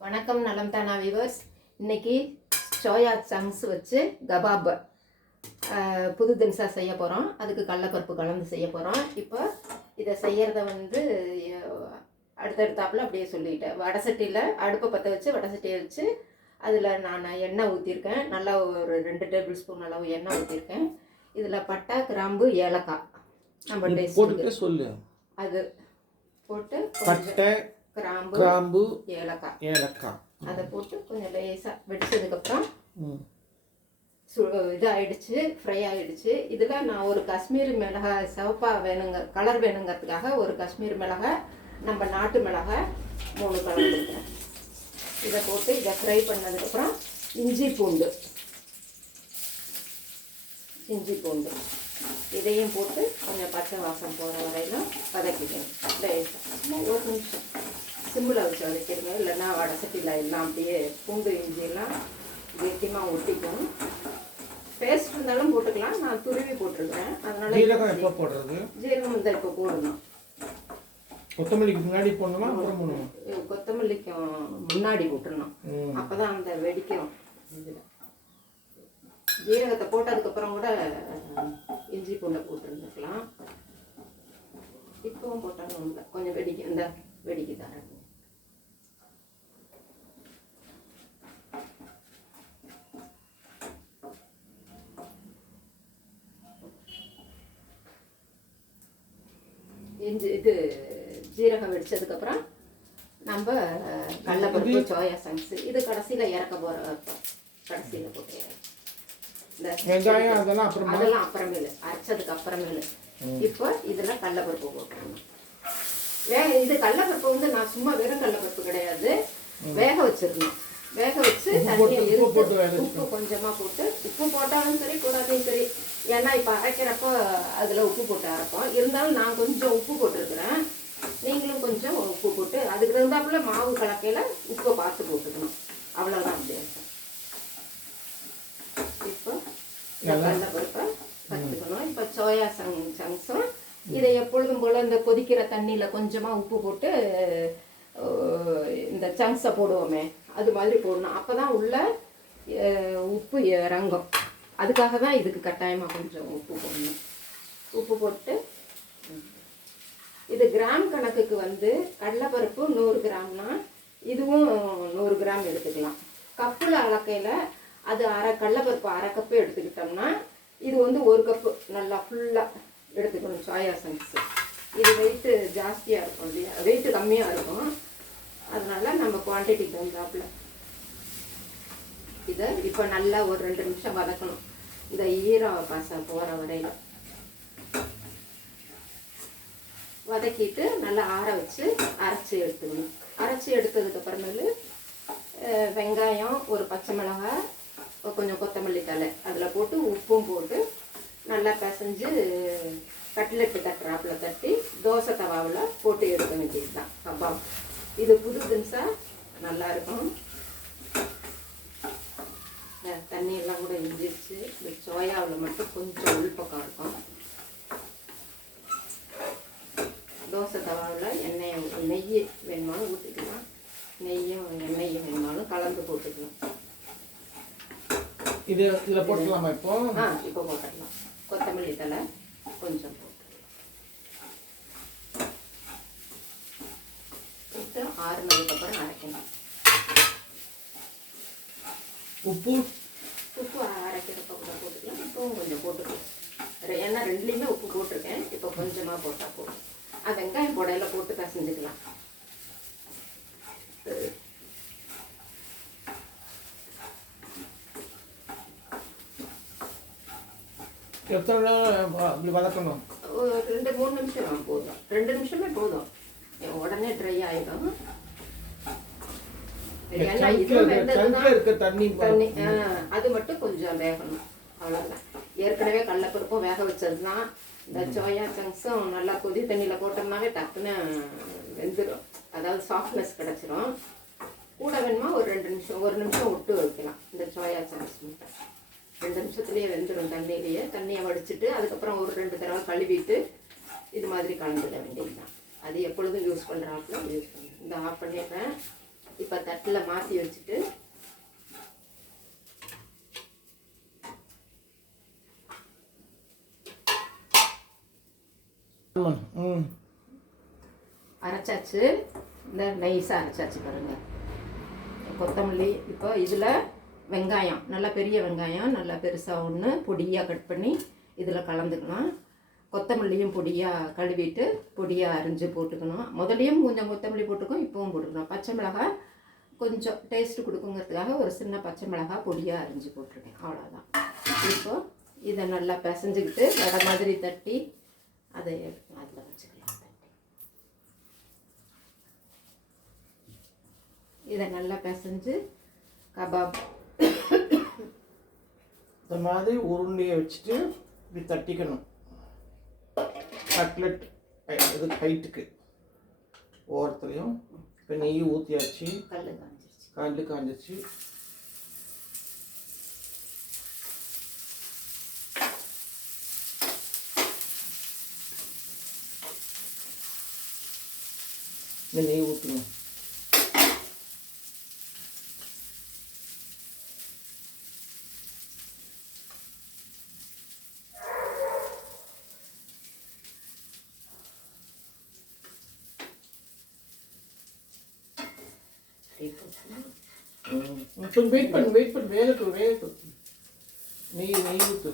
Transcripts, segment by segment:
வணக்கம் நலம் தானா வியூவர்ஸ். இன்னைக்கு சோயா சங்க்ஸ் வச்சு கபாப் புது தினசாக செய்ய போகிறோம். அதுக்கு கடலப்பருப்பு கலந்து செய்ய போகிறோம். இப்போ இதை செய்கிறத அடுத்தடுத்தாப்புல அப்படியே சொல்லிட்டேன். வடசட்டியில் அடுப்பை பற்ற வச்சு வடசட்டியை வச்சு அதில் நான் எண்ணெய் ஊற்றிருக்கேன். நல்லா ஒரு 2 டேபிள் ஸ்பூன் அளவு எண்ணெய் ஊற்றிருக்கேன். இதில் பட்டை, கிராம்பு, ஏலக்காய் நம்ம டேஸ்ட் சொல்லு அது போட்டு பட்டை, கிராம்பு, ஏலக்காய் அதை போட்டு கொஞ்சம் லேசாக வெடிச்சதுக்கப்புறம் இதாகிடுச்சு, ஃப்ரை ஆகிடுச்சு. இதில் நான் ஒரு காஷ்மீரி மிளகாய் சிவப்பாக கலர் வேணுங்கிறதுக்காக ஒரு காஷ்மீரி மிளகாய், நம்ம நாட்டு மிளகாய் 3 கலர் கொடுக்குறேன். இதை போட்டு இதை ஃப்ரை பண்ணதுக்கப்புறம் இஞ்சி பூண்டு இதையும் போட்டு கொஞ்சம் பச்சை வாசம் போகிற வரையிலும் வதக்கிக்கணும். ஒரு நிமிஷம் சிம்பிளாக வச்சு வதக்கிடுங்க, இல்லைன்னா வடசட்டியில் எல்லாம் அப்படியே பூண்டு இஞ்சியெல்லாம் கெட்டியமாக ஒட்டிக்கும். பேஸ்ட் இருந்தாலும் போட்டுக்கலாம், நான் துருவி போட்டிருக்கிறேன். அதனால எப்போ போடுறது? ஜீரகம் வந்து இப்போ போடணும். கொத்தமல்லிக்கு முன்னாடி போடணுமா அப்புறம் போடணும்? கொத்தமல்லிக்கும் முன்னாடி போட்டுடணும், அப்போ தான் அந்த வெடிக்கும். இதில் ஜீரகத்தை போட்டதுக்கப்புறம் கூட இஞ்சி பூண்டை போட்டுருந்துக்கலாம். இப்பவும் போட்டாலும் இல்லை, கொஞ்சம் வெடிக்கும். இந்த வெடிக்கு தரேன். ஜீரகம் வெடிச்சதுக்கப்புறம் நம்ம கடலைப்பருப்பு, சோயா சங்க்ஸ் இது கடைசியில் இறக்க போகிற கடைசியில் போட்டு அதெல்லாம் அப்புறமேலு அரைச்சதுக்கு அப்புறமேலு. இப்போ இதில் கடலைப்பருப்பு போட்டுருணும். இது கடலைப்பருப்பு வந்து நான் சும்மா வெறும் கடலைப்பருப்பு கிடையாது, வேக வச்சிருக்கணும். வேக வச்சு தண்ணியை உப்பு கொஞ்சமாக போட்டு, உப்பு போட்டாலும் சரி கூடாதும் சரி, ஏன்னா இப்போ அரைக்கிறப்போ அதில் உப்பு போட்டு அரைப்போம். இருந்தாலும் நான் கொஞ்சம் உப்பு போட்டிருக்கிறேன், நீங்களும் கொஞ்சம் உப்பு போட்டு அதுக்கு இருந்தாப்புல மாவு கலக்கையில் உப்பை பார்த்து போட்டுக்கணும். அவ்வளோதான் வித்தியாசம். இப்போ கடலைப்பருப்பை கற்றுக்கணும். இப்போ சோயா சங்க்ஸும் இதை எப்பொழுதும் போல் இந்த கொதிக்கிற தண்ணியில் கொஞ்சமாக உப்பு போட்டு இந்த சங்க்ஸை போடுவோமே அது மாதிரி போடணும். அப்போ தான் உள்ள உப்பு இறங்கும். அதுக்காக தான் இதுக்கு கட்டாயமாக கொஞ்சம் உப்பு போடணும். உப்பு போட்டு இது கிராம் கணக்குக்கு வந்து கடலைப்பருப்பு 100 கிராம்னா இதுவும் 100 கிராம் எடுத்துக்கலாம். கப்பில் அளக்கையில் அது கடலைப்பருப்பு 1/2 கப்பு எடுத்துக்கிட்டோம்னா இது வந்து 1 கப்பு நல்லா ஃபுல்லாக எடுத்துக்கணும். சோயா சங்க்ஸ் இது வெயிட்டு ஜாஸ்தியாக இருக்கும் இல்லையா, வெயிட்டு கம்மியாக இருக்கும். அதனால் நம்ம குவான்டிட்டி தகுந்தாப்புல இதை இப்போ நல்லா ஒரு 2 நிமிஷம் வதக்கணும். இந்த பாசம் போகிற வரையில் வதக்கிட்டு நல்லா ஆற வச்சு அரைச்சி எடுத்துக்கணும். அரைச்சி எடுத்ததுக்கப்புறமேலு வெங்காயம், ஒரு பச்சை மிளகாய், கொஞ்சம் கொத்தமல்லி தழை அதில் போட்டு உப்பும் போட்டு நல்லா பிசைஞ்சு கட்லெட்டு தட்டுறாப்பில் தட்டி தோசை தவாவில் போட்டு எடுக்க வேண்டியது தான் கபாப். இது புது தினசாக நல்லாயிருக்கும். தண்ணியெல்லாம் கூட இஞ்சிடுச்சு. இந்த சோயாவில் மட்டும் கொஞ்சம் உள்பக்கம் இருக்கும். தோசை தவாவில் நெய் வேணுமாலும் ஊற்றிக்கலாம், நெய்யும் எண்ணெயும் வேணுமாலும் கலந்து போட்டுக்கலாம். இதில் போட்டுக்கலாமா இப்போ? இப்போ போட்டுக்கலாம். கொத்தமல்லி தழை கொஞ்சம் போட்டு ஆறுனதுக்கப்புறம் அரைக்கணும். உப்பு அரைக்கிறப்ப கூட போட்டுக்கலாம், இப்பவும் கொஞ்சம் போட்டுக்கலாம். ஏன்னா 2லேயுமே உப்பு போட்டிருக்கேன். இப்போ கொஞ்சமாக போட்டால் போதும். வெங்காயம் புடையில போட்டு பிசைஞ்சுக்கலாம். எத்தனை இப்படி வதக்கணும்? 2-3 நிமிஷம் போதும். 2 நிமிஷமே போதும், உடனே ட்ரை ஆகிடும். தண்ணி அது மட்டும் கொஞ்சம் வேகணும், அவ்வளோதான். ஏற்கனவே கடலைப்பருப்பும் வேக வச்சது தான். இந்த சோயா சங்க்ஸும் நல்லா கொதி தண்ணியில் போட்டோம்னாவே டக்குன்னு வெந்துடும், அதாவது சாஃப்ட்னஸ் கிடச்சிரும். கூட வேணுமா ஒரு 2 நிமிஷம் 1 நிமிஷம் விட்டு வைக்கலாம். இந்த சோயா சங்க்ஸ் மட்டும் 2 நிமிஷத்துலேயே வெந்துடும். தண்ணியை வடிச்சிட்டு அதுக்கப்புறம் ஒரு 2 தடவை கழுவிட்டு இது மாதிரி கலந்துட வேண்டியது தான். அது எப்பொழுதும் யூஸ் பண்ணுறாப்புல யூஸ் பண்ணுறேன். இந்த ஆஃப் பண்ணிடுறேன். இப்போ தட்டில் மாற்றி வச்சுட்டு அரைச்சாச்சு. இந்த நைஸாக அரைச்சாச்சு பாருங்கள். கொத்தமல்லி இப்போ இதில் வெங்காயம், நல்லா பெரிய வெங்காயம் நல்லா பெருசாக ஒன்று பொடியாக கட் பண்ணி இதில் கலந்துக்கலாம். கொத்தமல்லியும் பொடியாக கழுவிட்டு பொடியாக அரிஞ்சு போட்டுக்கணும். முதலையும் கொஞ்சம் கொத்தமல்லி போட்டுக்கணும், இப்போவும் போட்டுக்கணும். பச்சை மிளகாய் கொஞ்சம் டேஸ்ட்டு கொடுக்குங்கிறதுக்காக ஒரு சின்ன பச்சை மிளகாய் பொடியாக அரிஞ்சு போட்டிருக்கேன், அவ்வளோதான். இப்போ இதை நல்லா பிசைஞ்சுக்கிட்டு வடை மாதிரி தட்டி அதை அதில் வச்சுக்கலாம். தட்டி இதை நல்லா பிசைஞ்சு கபாப் இந்த மாதிரி உருண்டையை வச்சுட்டு இப்படி தட்டிக்கணும். கட்லெட் இது ஹைட்டுக்கு ஓரத்துலையும். இப்போ நெய் ஊற்றியாச்சு, கல் காஞ்சிருச்சு. இந்த நெய் ஊற்றுங்க. கொஞ்சம் வெயிட் பண்ணு வேகட்டும். நெய் ஊற்று.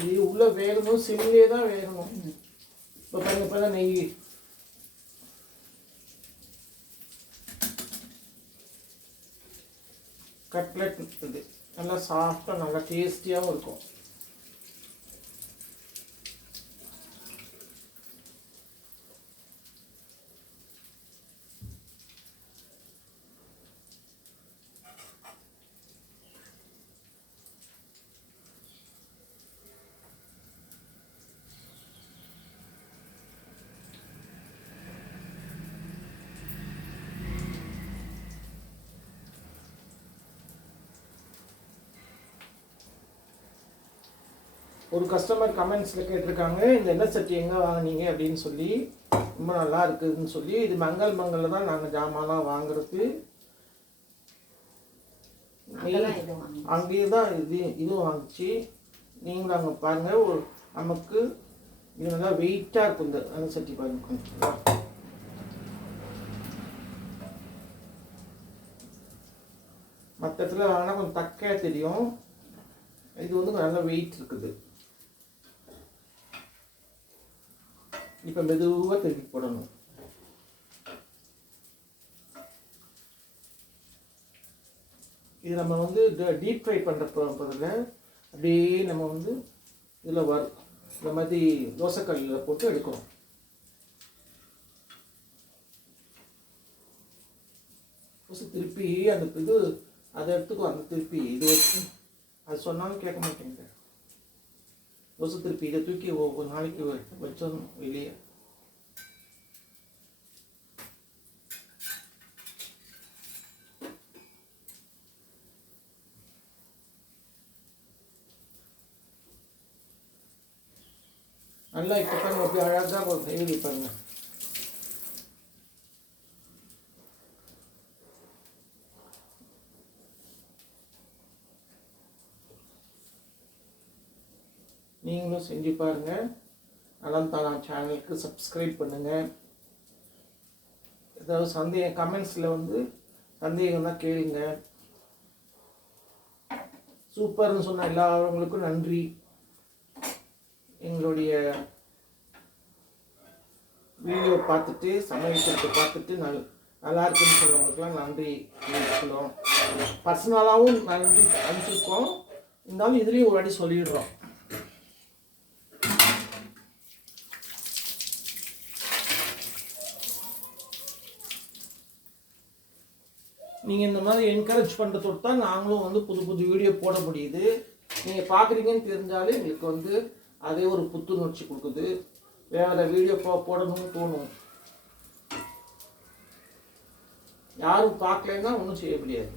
இது உள்ள வேகணும், சிம்லே தான் வேகணும். இப்போ பாருங்க, இப்போ தான் நெய் கட்லெட் இது நல்லா சாஃப்டாக நல்லா டேஸ்டியாகவும் இருக்கும். ஒரு கஸ்டமர் கமெண்ட்ஸில் கேட்டிருக்காங்க, இந்த எண்ணெய் சட்டி எங்கே வாங்கினீங்க அப்படின்னு சொல்லி. ரொம்ப நல்லா இருக்குதுன்னு சொல்லி. இது மங்களில் தான் நாங்கள் ஜாமான்லாம் வாங்குறது. அங்கேயே தான் இதுவும் வாங்கிச்சு. நீங்களும் அங்கே பாருங்கள். ஒரு நமக்கு இது நல்லா வெயிட்டாக இருக்கும். இந்த எண்ணெய் சட்டி பாருங்க, கொஞ்சம் மற்ற இடத்துல வாங்கினா கொஞ்சம் தக்கையாக தெரியும். இது வந்து நல்லா வெயிட் இருக்குது. இப்போ மெதுவாக திருப்பி போடணும். இது நம்ம வந்து டீப் ஃப்ரை பண்ணுற பதில் அப்படியே நம்ம வந்து இதில் இந்த மாதிரி தோசைக்கல்லில் போட்டு எடுக்கணும். திருப்பி அந்த இது அதை எடுத்துக்கும். அந்த திருப்பி இது வச்சு அது சொன்னாலும் கேட்க மாட்டேங்க. தோசை திருப்பி இதை தூக்கி ஒவ்வொரு நாளைக்கு வச்சிடணும் வெளியே. நல்லா இப்போ பாருங்க, அப்படி அழகாக ஒரு கைவிடி பாருங்க. நீங்களும் செஞ்சு பாருங்கள். நலம் தானா சேனலுக்கு சப்ஸ்கிரைப் பண்ணுங்கள். ஏதாவது சந்தேகம் கமெண்ட்ஸில் வந்து சந்தேகம் தான் கேளுங்க. சூப்பர்னு சொன்ன எல்லாருங்களுக்கும் நன்றி. எங்களுடைய வீடியோ பார்த்துட்டு சமையல் பார்த்துட்டு நல்லா இருக்குன்னு சொல்கிறவங்களுக்குலாம் நன்றி சொல்லுவோம். பர்சனலாகவும் நன்றி அனுப்பிச்சிருக்கோம். இருந்தாலும் இதுலேயும் ஒரு வாட்டி சொல்லிடுறோம். நீங்கள் இந்த மாதிரி என்கரேஜ் பண்ணுறதோடு தான் நாங்களும் வந்து புது புது வீடியோ போட முடியுது. நீங்கள் பார்க்குறீங்கன்னு தெரிஞ்சாலே எங்களுக்கு வந்து அதே ஒரு புத்துணர்ச்சி கொடுக்குது, வேறு வீடியோ போடணும்னு தோணும். யாரும் பார்க்கலன்னா ஒன்றும் செய்ய முடியாது.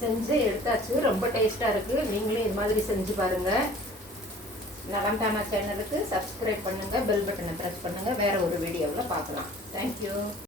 செஞ்சு எடுத்தாச்சு. ரொம்ப டேஸ்ட்டாக இருக்குது. நீங்களும் இது மாதிரி செஞ்சு பாருங்கள். நலம்தானா சேனலுக்கு சப்ஸ்கிரைப் பண்ணுங்கள், பெல் பட்டனை ப்ரெஸ் பண்ணுங்கள். வேறு ஒரு வீடியோவில் பார்க்கலாம். தேங்க்யூ.